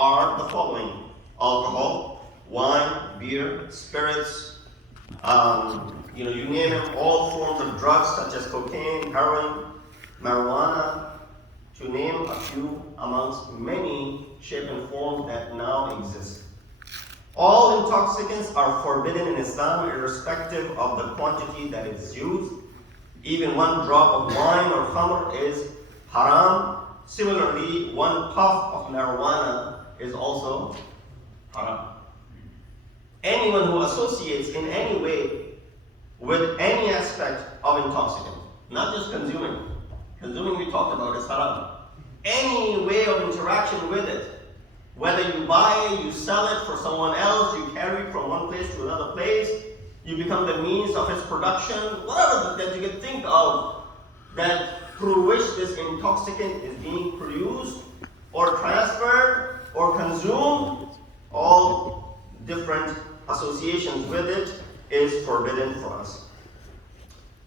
are the following: alcohol, wine, beer, spirits, you name it, all forms of drugs such as cocaine, heroin, marijuana, to name a few amongst many shape and forms that now exist. All intoxicants are forbidden in Islam, irrespective of the quantity that is used. Even one drop of wine or khamr is haram. Similarly, one puff of marijuana is also haram. Anyone who associates in any way with any aspect of intoxicant, not just consuming. Consuming we talked about is haram. Any way of interaction with it, whether you buy it, you sell it for someone else, you carry it from one place to another place, you become the means of its production, whatever that you can think of, that through which this intoxicant is being produced or transferred or consumed, all different associations with it is forbidden for us.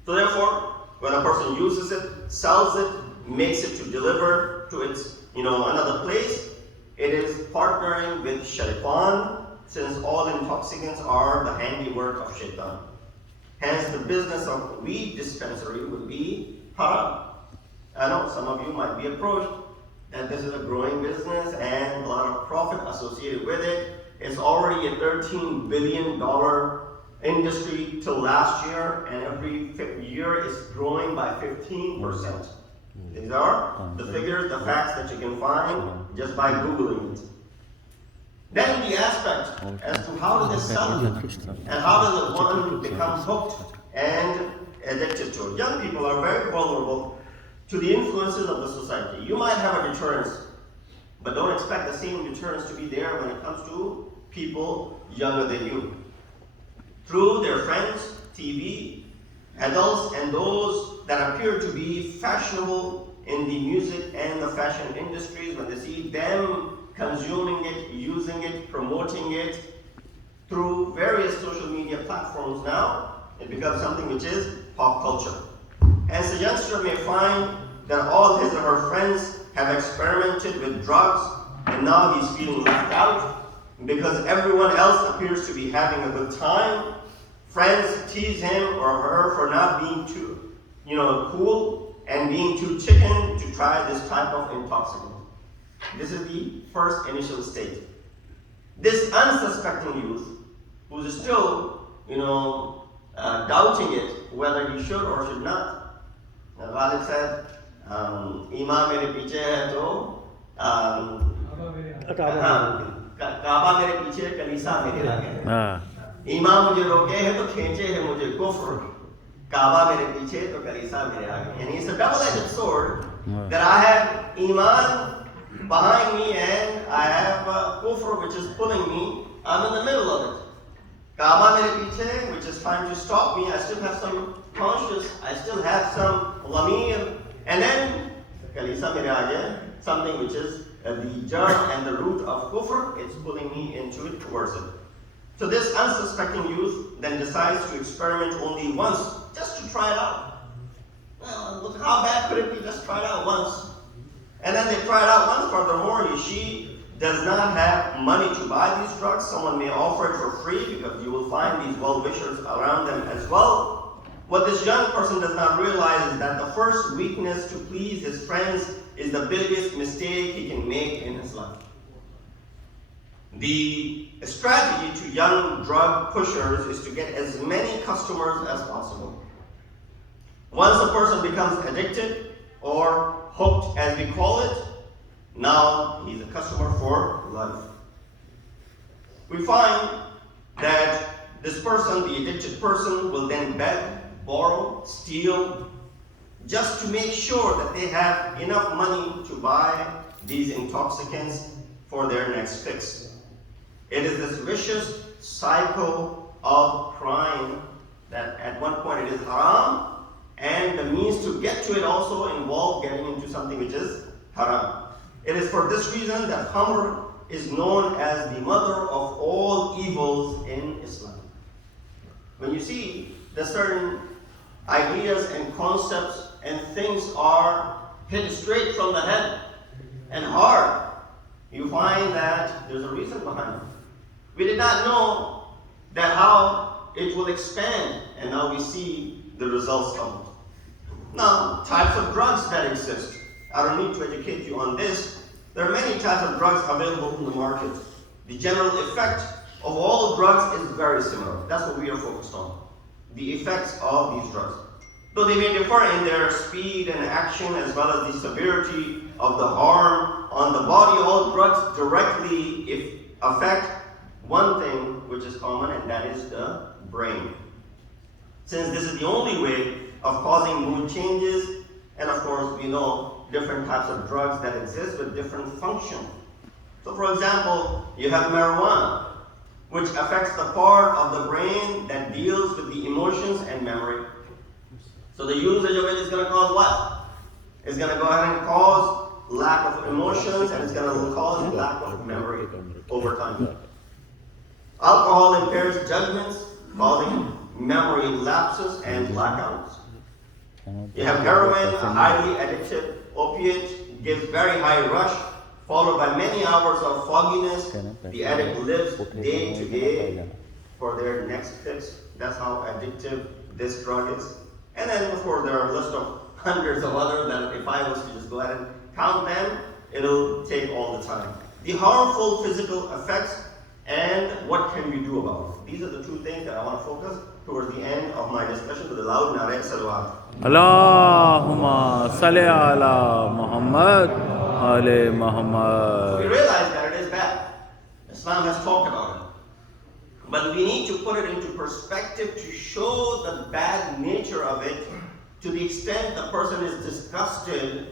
So therefore, when a person uses it, sells it, makes it to deliver to its another place, it is partnering with shaitan, since all intoxicants are the handiwork of shaitan. Hence the business of weed dispensary would be haram. I know some of you might be approached that this is a growing business and a lot of profit associated with it. It's already a $13 billion industry till last year, and every year is growing by 15%. These are the figures, the facts that you can find just by Googling it. Then the aspect as to how does it sell and how does one become hooked and addicted to it. Young people are very vulnerable to the influences of the society. You might have a deterrence, but don't expect the same deterrence to be there when it comes to people younger than you. Through their friends, TV, adults, and those that appear to be fashionable in the music and the fashion industries, when they see them consuming it, using it, promoting it through various social media platforms now, it becomes something which is pop culture. Hence, a youngster may find that all his or her friends have experimented with drugs, and now he's feeling left out because everyone else appears to be having a good time. Friends tease him or her for not being too, cool and being too chicken to try this type of intoxicant. This is the first initial state. This unsuspecting youth, who is still, doubting it, whether he should or should not. Ghalib said, "Imam mere piche hai to, Kaaba mere piche, Kalisa mere aage. Imam mujhe roke hai to kheche hai mujhe kufr. Kaaba mere piche to Kalisa mere aage." And it's a double-edged sword that I have Iman behind me and I have kufr which is pulling me. I'm in the middle of it. Kaaba mere piche, which is trying to stop me. I still have some conscience. I still have some lamir. And then Kalisa mere aage, something which is the germ and the root of kufr. It's pulling me into it, towards it. So this unsuspecting youth then decides to experiment only once, just to try it out. Well, how bad could it be? Just try it out once. And then they try it out once. Furthermore, she does not have money to buy these drugs. Someone may offer it for free because you will find these well-wishers around them as well. What this young person does not realize is that the first weakness to please his friends is the biggest mistake he can make in his life. The strategy to young drug pushers is to get as many customers as possible. Once a person becomes addicted or hooked, as we call it, now he's a customer for life. We find that this person, the addicted person, will then beg, borrow, steal, just to make sure that they have enough money to buy these intoxicants for their next fix. It is this vicious cycle of crime that at one point it is haram, and the means to get to it also involve getting into something which is haram. It is for this reason that khamr is known as the mother of all evils in Islam. When you see that certain ideas and concepts and things are hit straight from the head and hard, you find that there's a reason behind it. We did not know that how it will expand, and now we see the results of it. Now, types of drugs that exist. I don't need to educate you on this. There are many types of drugs available in the market. The general effect of all drugs is very similar. That's what we are focused on. The effects of these drugs. Though they may differ in their speed and action as well as the severity of the harm on the body, all drugs directly affect one thing which is common, and that is the brain. Since this is the only way of causing mood changes, and of course we know different types of drugs that exist with different functions. So for example, you have marijuana, which affects the part of the brain that deals with the emotions and memory. So the usage of it is going to cause what? It's going to go ahead and cause lack of emotions, and it's going to cause lack of memory over time. Alcohol impairs judgments, causing memory lapses and blackouts. You have heroin, a highly addictive opiate, gives very high rush, followed by many hours of fogginess. The addict lives day to day for their next fix. That's how addictive this drug is. And then, of course, there are a list of hundreds of others that if I was to just go ahead and count them, it'll take all the time. The harmful physical effects and what can we do about it. These are the two things that I want to focus towards the end of my discussion with the loud Nare Salawat. Allahumma salli ala Muhammad, Ali Muhammad. So we realize that it is bad. Islam has talked about it. But we need to put it into perspective to show the bad nature of it to the extent the person is disgusted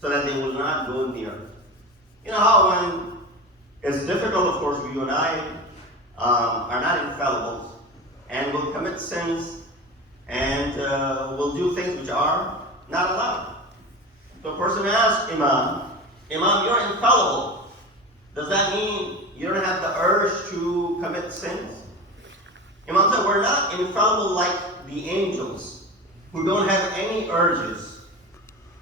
so that they will not go near it. You know how when it's difficult, of course, you and I are not infallible and will commit sins and will do things which are not allowed. So a person asks Imam, you're infallible. Does that mean you don't have the urge to commit sins? Imam said, we're not infallible like the angels who don't have any urges.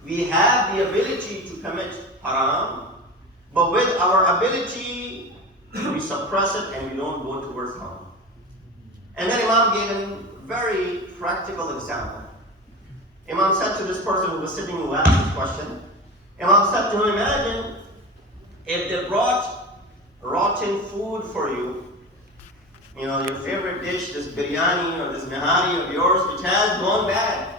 We have the ability to commit haram, but with our ability, we suppress it and we don't go towards harm. And then Imam gave a very practical example. Imam said to this person who was sitting who asked this question, Imam said to him, imagine if they brought rotten food for you, you know, your favorite dish, this biryani or this nihari of yours, which has gone bad,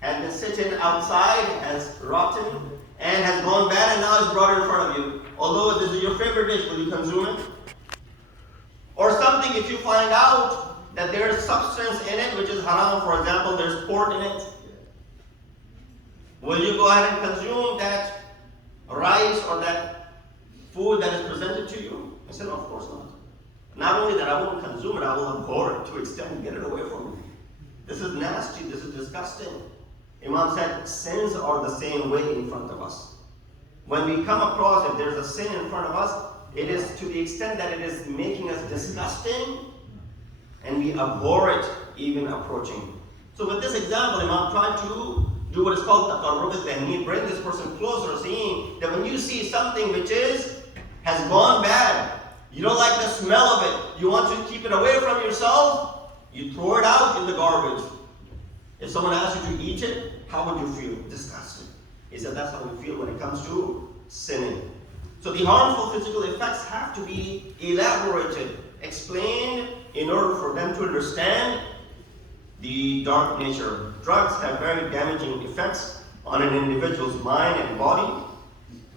has been sitting outside, has rotten, and has gone bad, and now it's brought in front of you. Although this is your favorite dish, will you consume it? Or something, if you find out that there is substance in it which is haram, for example, there's pork in it, will you go ahead and consume that rice or that food that is presented to you? I said, no, of course not. Not only that, I won't consume it, I will abhor it to extend and get it away from me. This is nasty, this is disgusting. Imam said, sins are the same way in front of us. When we come across, if there's a sin in front of us, it is to the extent that it is making us disgusting, and we abhor it even approaching. So with this example, Imam tried to do what is called taqarrub al-dhihni, bring this person closer, seeing that when you see something which has gone bad, you don't like the smell of it, you want to keep it away from yourself, you throw it out in the garbage. If someone asks you to eat it, how would you feel? Disgusted. He said that's how we feel when it comes to sinning. So the harmful physical effects have to be elaborated, explained in order for them to understand the dark nature. Drugs have very damaging effects on an individual's mind and body.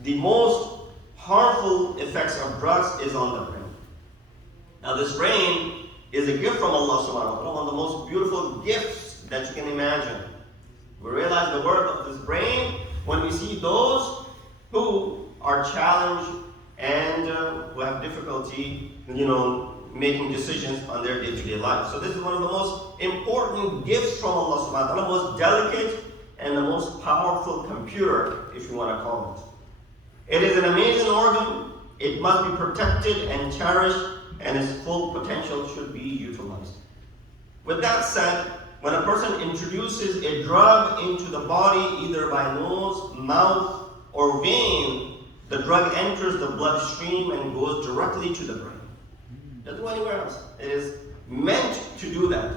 The most harmful effects of drugs is on the brain. Now this brain is a gift from Allah subhanahu wa ta'ala, one of the most beautiful gifts that you can imagine. We realize the worth of this brain when we see those who are challenged and who have difficulty, making decisions on their day-to-day life. So this is one of the most important gifts from Allah subhanahu wa ta'ala, the most delicate and the most powerful computer, if you want to call it. It is an amazing organ. It must be protected and cherished, and its full potential should be utilized. With that said, when a person introduces a drug into the body, either by nose, mouth, or vein, The drug enters the bloodstream and goes directly to the brain. Doesn't go anywhere else. It is meant to do that.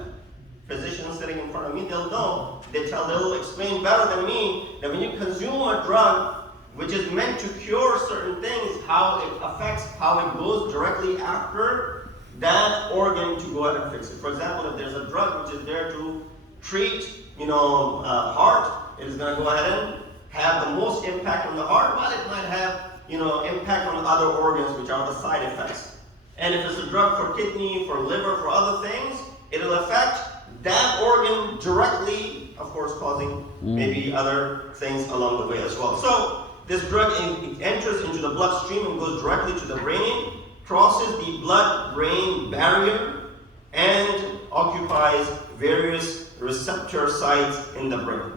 Physicians sitting in front of me, they'll know. They'll explain better than me that when you consume a drug which is meant to cure certain things, how it affects, how it goes directly after that organ to go ahead and fix it. For example, if there's a drug which is there to treat, heart, it is going to go ahead and have the most impact on the heart, while it might have, impact on other organs, which are the side effects. And if it's a drug for kidney, for liver, for other things, it'll affect that organ directly, of course, causing maybe other things along the way as well. So this drug enters into the bloodstream and goes directly to the brain, crosses the blood-brain barrier, and occupies various receptor sites in the brain.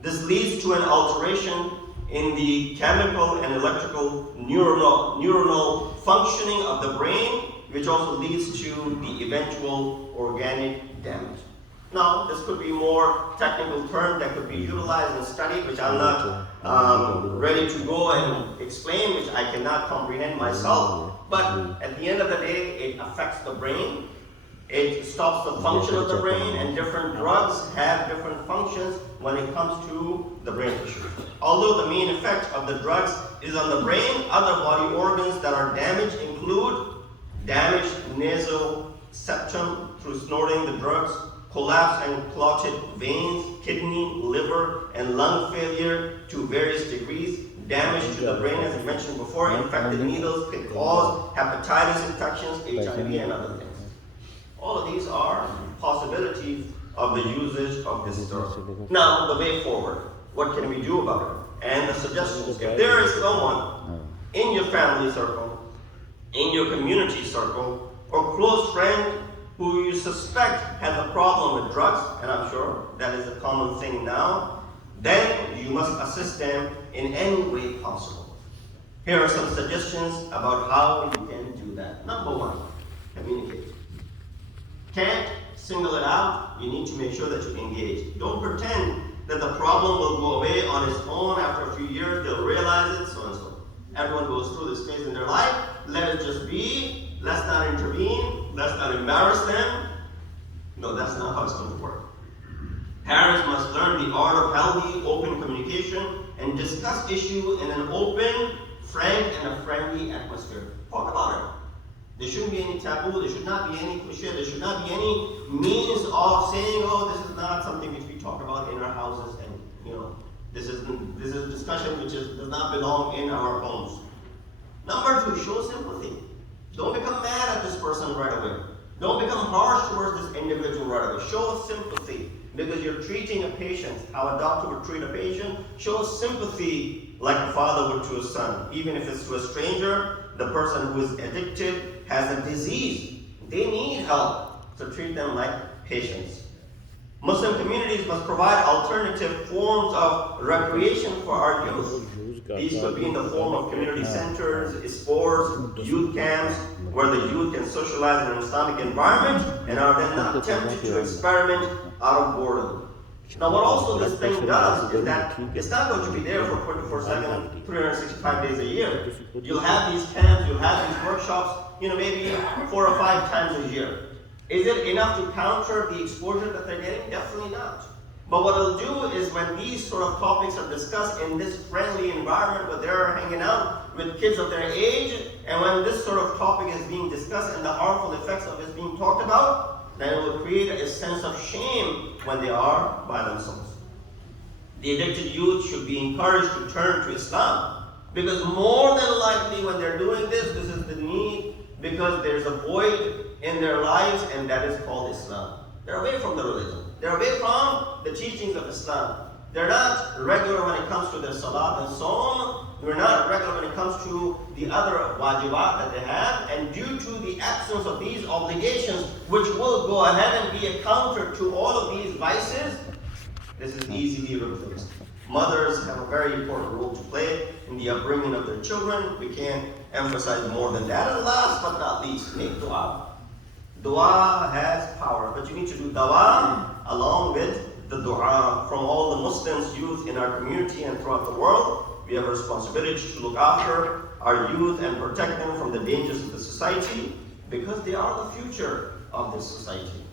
This leads to an alteration in the chemical and electrical neuronal functioning of the brain, which also leads to the eventual organic damage. Now, this could be more technical term that could be utilized and studied, which I'm not ready to go and explain, which I cannot comprehend myself. But at the end of the day, it affects the brain. It stops the function of the brain, and different drugs have different functions when it comes to the brain tissue. Although the main effect of the drugs is on the brain, other body organs that are damaged include damaged nasal septum through snorting the drugs, collapsed and clotted veins, kidney, liver, and lung failure to various degrees, damage to the brain, as I mentioned before. Infected needles can cause hepatitis infections, HIV, and other things. All of these are possibilities of the usage of this drug. Now, the way forward. What can we do about it? And the suggestions. If there is someone in your family circle, in your community circle, or close friend who you suspect has a problem with drugs, and I'm sure that is a common thing now, then you must assist them in any way possible. Here are some suggestions about how you can do that. Number one, communicate. Can't single it out, you need to make sure that you engage. Don't pretend that the problem will go away on its own after a few years, they'll realize it, so and so. Everyone goes through this phase in their life, let it just be, let's not intervene, let's not embarrass them. No, that's not how it's going to work. Parents must learn the art of healthy, open communication and discuss issues in an open, frank, and a friendly atmosphere. Talk about it. There shouldn't be any taboo, there should not be any cliche, there should not be any means of saying, oh, this is not something which we talk about in our houses, and this is a discussion which does not belong in our homes. Number two, show sympathy. Don't become mad at this person right away. Don't become harsh towards this individual right away. Show sympathy, because you're treating a patient, how a doctor would treat a patient. Show sympathy like a father would to a son. Even if it's to a stranger, the person who is addicted has a disease. They need help, so treat them like patients. Muslim communities must provide alternative forms of recreation for our youth. These could be in the form of community centers, sports, youth camps, where the youth can socialize in an Islamic environment and are then not tempted to experiment out of boredom. Now, what also this thing does is that it's not going to be there for 24/7, 365 days a year. You'll have these camps, you'll have these workshops, maybe 4 or 5 times a year. Is it enough to counter the exposure that they're getting? Definitely not. But what it'll do is when these sort of topics are discussed in this friendly environment where they're hanging out with kids of their age, and when this sort of topic is being discussed and the harmful effects of it being talked about, then it will create a sense of shame when they are by themselves. The addicted youth should be encouraged to turn to Islam, because more than likely when they're doing this is the need, because there's a void in their lives, and that is called Islam. They're away from the religion. They're away from the teachings of Islam. They're not regular when it comes to their salat and so on. They're not regular when it comes to the other wajibat that they have. And due to the absence of these obligations, which will go ahead and be a counter to all of these vices, this is easily replaced. Mothers have a very important role to play in the upbringing of their children. We can't emphasize more than that. And last but not least, make dua. Dua has power, but you need to do dawah along with the dua from all the Muslims, youth in our community and throughout the world. We have a responsibility to look after our youth and protect them from the dangers of the society, because they are the future of this society.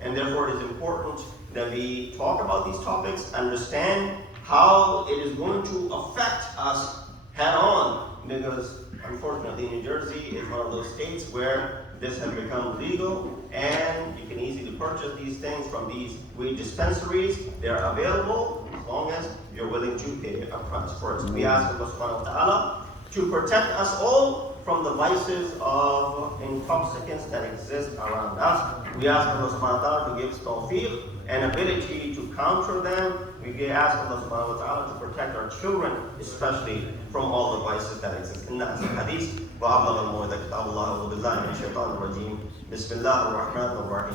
And therefore it is important that we talk about these topics, understand how it is going to affect us head on, because unfortunately New Jersey is one of those states where this has become legal, and you can easily purchase these things from these weed dispensaries. They are available as long as you're willing to pay a price for it. We ask Allah subhanahu wa ta'ala to protect us all from the vices of intoxicants that exist around us. We ask Allah subhanahu wa ta'ala to give us tawfiq and ability to counter them. We ask Allah subhanahu wa ta'ala to protect our children, especially from all the vices that exist. In that hadith, وَأَبْلَغَ الْمُوعِظَةِ كِتَابُ اللَّهِ وَبِاللَّهِ مِنَ الشَّيْطَانِ الرَّجِيمِ بسم الله الرحمن الرحيم